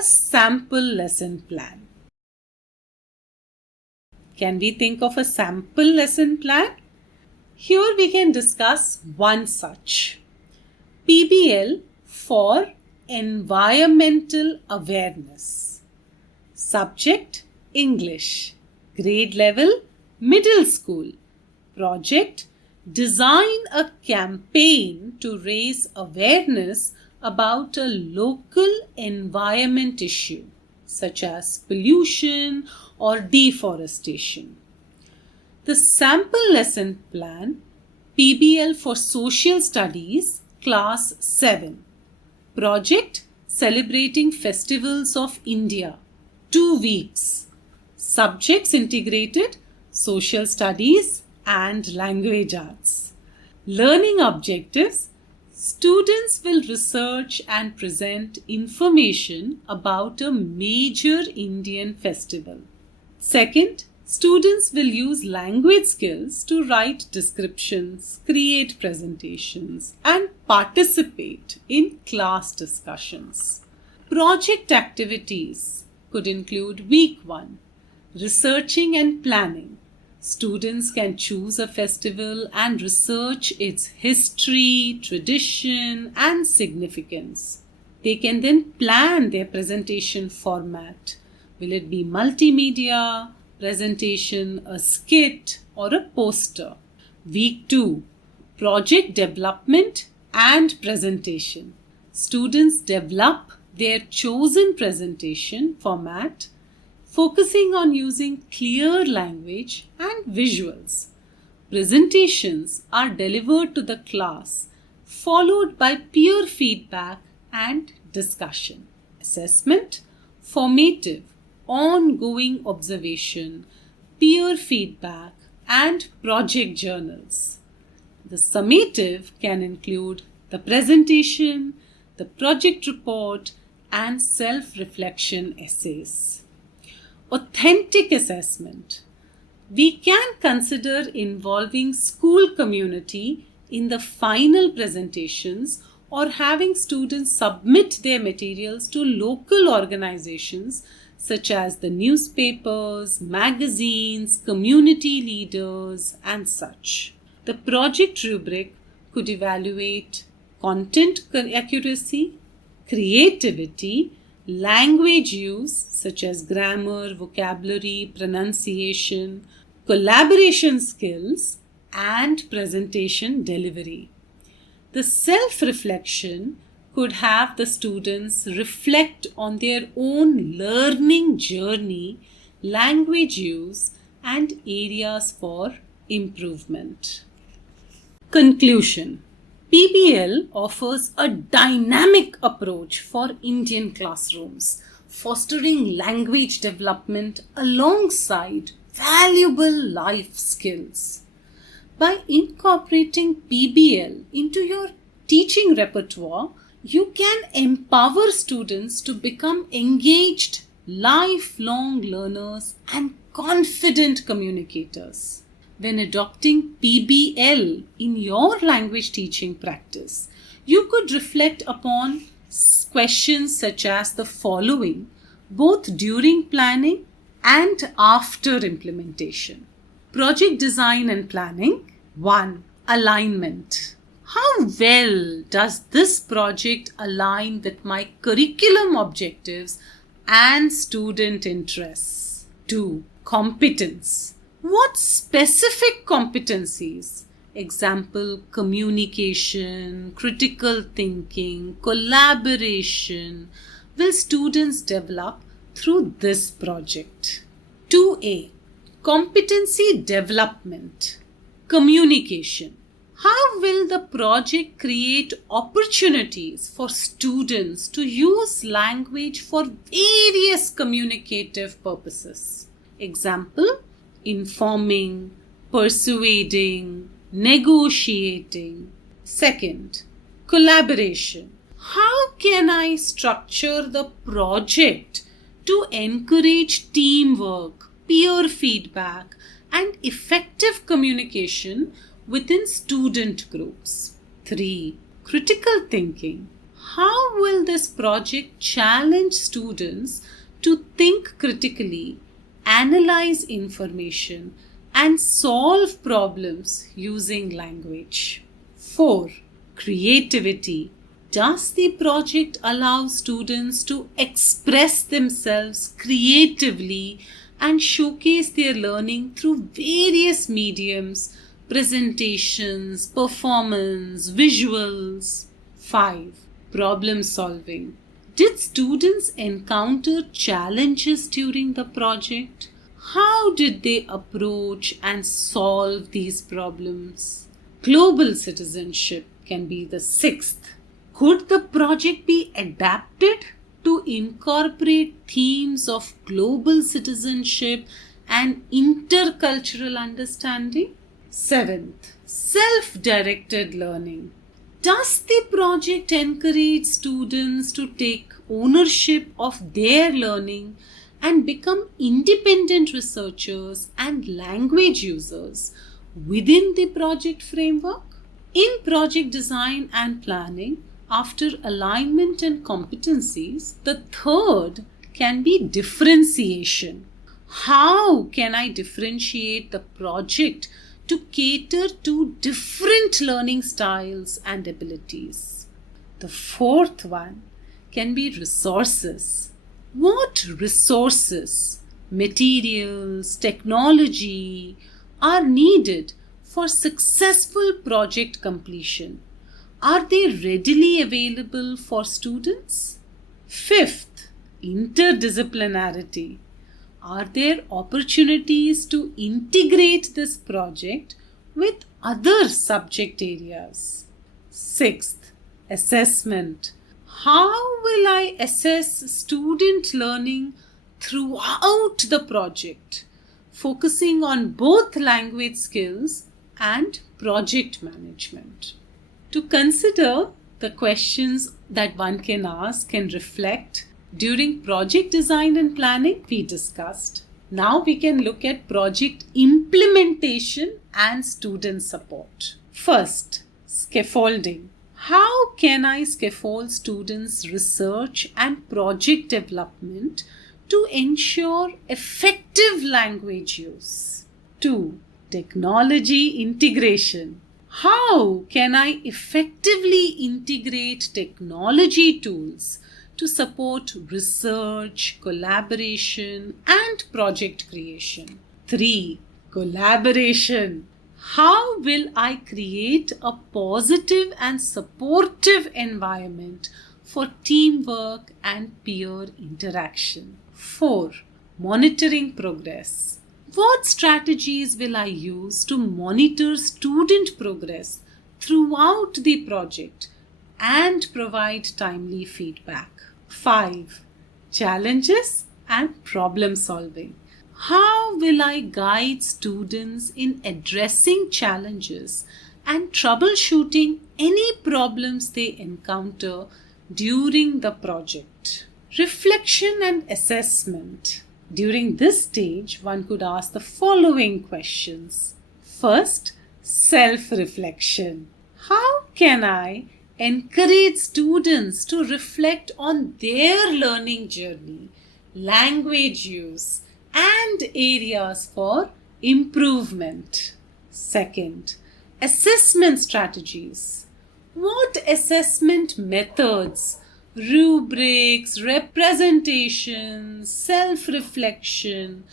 a sample lesson plan. Can we think of a sample lesson plan? Here we can discuss one such. PBL for Environmental Awareness. Subject English. Grade level Middle School. Project Design a campaign to raise awareness about a local environment issue such as pollution or deforestation. The sample lesson plan PBL for Social Studies Class 7. Project Celebrating Festivals of India. 2 weeks. Subjects integrated Social Studies and Language Arts. Learning objectives. Students will research and present information about a major Indian festival. Second, students will use language skills to write descriptions, create presentations, and participate in class discussions. Project activities could include Week 1, researching and planning. Students can choose a festival and research its history, tradition, and significance. They can then plan their presentation format. Will it be multimedia, presentation, a skit, or a poster? Week 2, project development and presentation. Students develop their chosen presentation format, focusing on using clear language and visuals. Presentations are delivered to the class, followed by peer feedback and discussion. Assessment, formative, ongoing observation, peer feedback, and project journals. The summative can include the presentation, the project report, and self-reflection essays. Authentic assessment. We can consider involving school community in the final presentations or having students submit their materials to local organizations such as the newspapers, magazines, community leaders, and such. The project rubric could evaluate content accuracy, creativity, language use such as grammar, vocabulary, pronunciation, collaboration skills, and presentation delivery. The self-reflection could have the students reflect on their own learning journey, language use, and areas for improvement. Conclusion. PBL offers a dynamic approach for Indian classrooms, fostering language development alongside valuable life skills. By incorporating PBL into your teaching repertoire, you can empower students to become engaged, lifelong learners and confident communicators. When adopting PBL in your language teaching practice, you could reflect upon questions such as the following, both during planning and after implementation. Project design and planning. 1. Alignment. How well does this project align with my curriculum objectives and student interests? 2. Competence. What specific competencies, example, communication, critical thinking, collaboration, will students develop through this project? 2A. Competency development. Communication. How will the project create opportunities for students to use language for various communicative purposes? Example, informing, persuading, negotiating. Second, collaboration. How can I structure the project to encourage teamwork, peer feedback, and effective communication within student groups? 3. Critical thinking. How will this project challenge students to think critically, analyze information, and solve problems using language? 4. Creativity. Does the project allow students to express themselves creatively and showcase their learning through various mediums, presentations, performance, visuals? 5. Problem solving. Did students encounter challenges during the project? How did they approach and solve these problems? Global citizenship can be the 6th. Could the project be adapted to incorporate themes of global citizenship and intercultural understanding? 7th, self-directed learning. Does the project encourage students to take ownership of their learning and become independent researchers and language users within the project framework? In project design and planning, after alignment and competencies, the 3rd can be differentiation. How can I differentiate the project to cater to different learning styles and abilities? The 4th one can be resources. What resources, materials, technology are needed for successful project completion? Are they readily available for students? 5th, interdisciplinarity. Are there opportunities to integrate this project with other subject areas? 6th, assessment. How will I assess student learning throughout the project, focusing on both language skills and project management? To consider the questions that one can ask and reflect during project design and planning, we discussed. Now we can look at project implementation and student support. First, scaffolding. How can I scaffold students' research and project development to ensure effective language use? 2. Technology integration. How can I effectively integrate technology tools to support research, collaboration, and project creation? 3. Collaboration. How will I create a positive and supportive environment for teamwork and peer interaction? 4. Monitoring progress. What strategies will I use to monitor student progress throughout the project and provide timely feedback? 5. Challenges and problem solving. How will I guide students in addressing challenges and troubleshooting any problems they encounter during the project? Reflection and assessment. During this stage, one could ask the following questions. First, self-reflection. How can I encourage students to reflect on their learning journey, language use, and areas for improvement? Second, assessment strategies. What assessment methods, rubrics, representations, self-reflection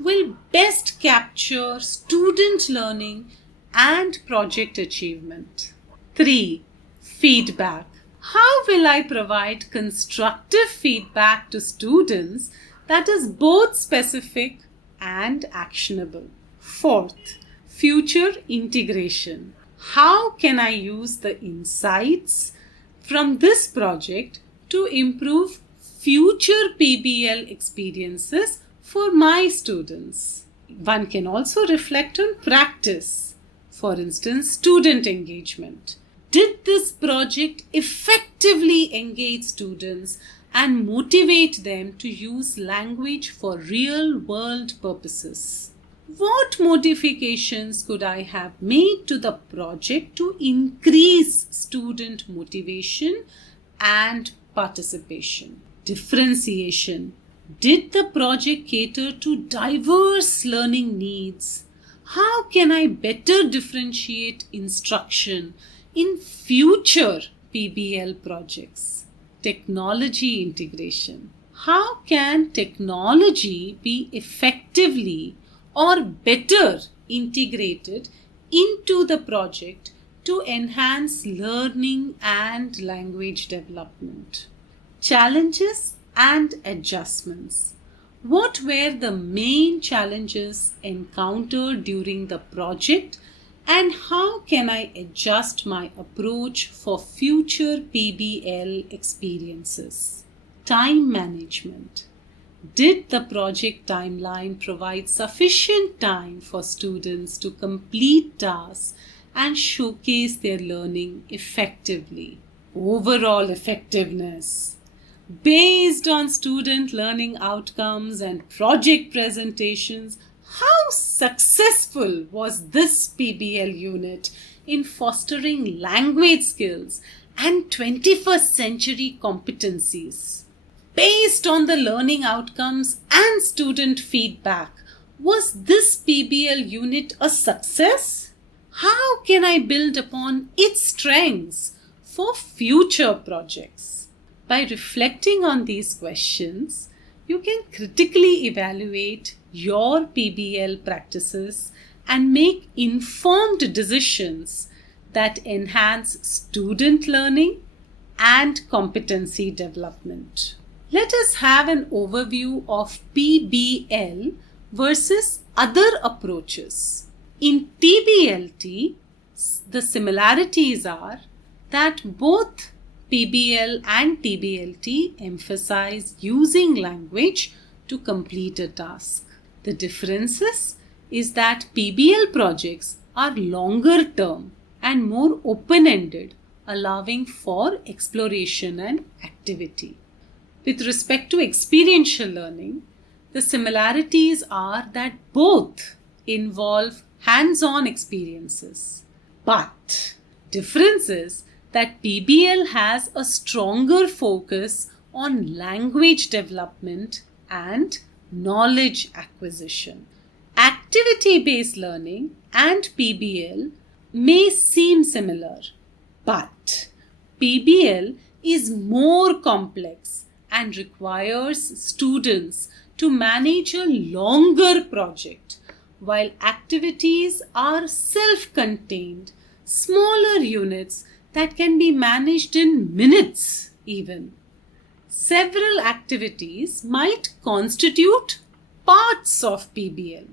will best capture student learning and project achievement? 3. Feedback. How will I provide constructive feedback to students that is both specific and actionable? 4th, future integration. How can I use the insights from this project to improve future PBL experiences for my students? One can also reflect on practice. For instance, student engagement. Did this project effectively engage students and motivate them to use language for real-world purposes? What modifications could I have made to the project to increase student motivation and participation. Differentiation. Did the project cater to diverse learning needs? How can I better differentiate instruction in future PBL projects? Technology integration. How can technology be effectively or better integrated into the project to enhance learning and language development? Challenges and adjustments. What were the main challenges encountered during the project, and how can I adjust my approach for future PBL experiences? Time management. Did the project timeline provide sufficient time for students to complete tasks and showcase their learning effectively? Overall effectiveness. Based on student learning outcomes and project presentations, how successful was this PBL unit in fostering language skills and 21st century competencies? Based on the learning outcomes and student feedback, was this PBL unit a success? How can I build upon its strengths for future projects? By reflecting on these questions, you can critically evaluate your PBL practices and make informed decisions that enhance student learning and competency development. Let us have an overview of PBL versus other approaches. In TBLT, the similarities are that both PBL and TBLT emphasize using language to complete a task. The differences is that PBL projects are longer term and more open-ended, allowing for exploration and activity. With respect to experiential learning, the similarities are that both involve hands-on experiences. But difference is that PBL has a stronger focus on language development and knowledge acquisition. Activity-based learning and PBL may seem similar, but PBL is more complex and requires students to manage a longer project, while activities are self-contained, smaller units that can be managed in minutes even. Several activities might constitute parts of PBL,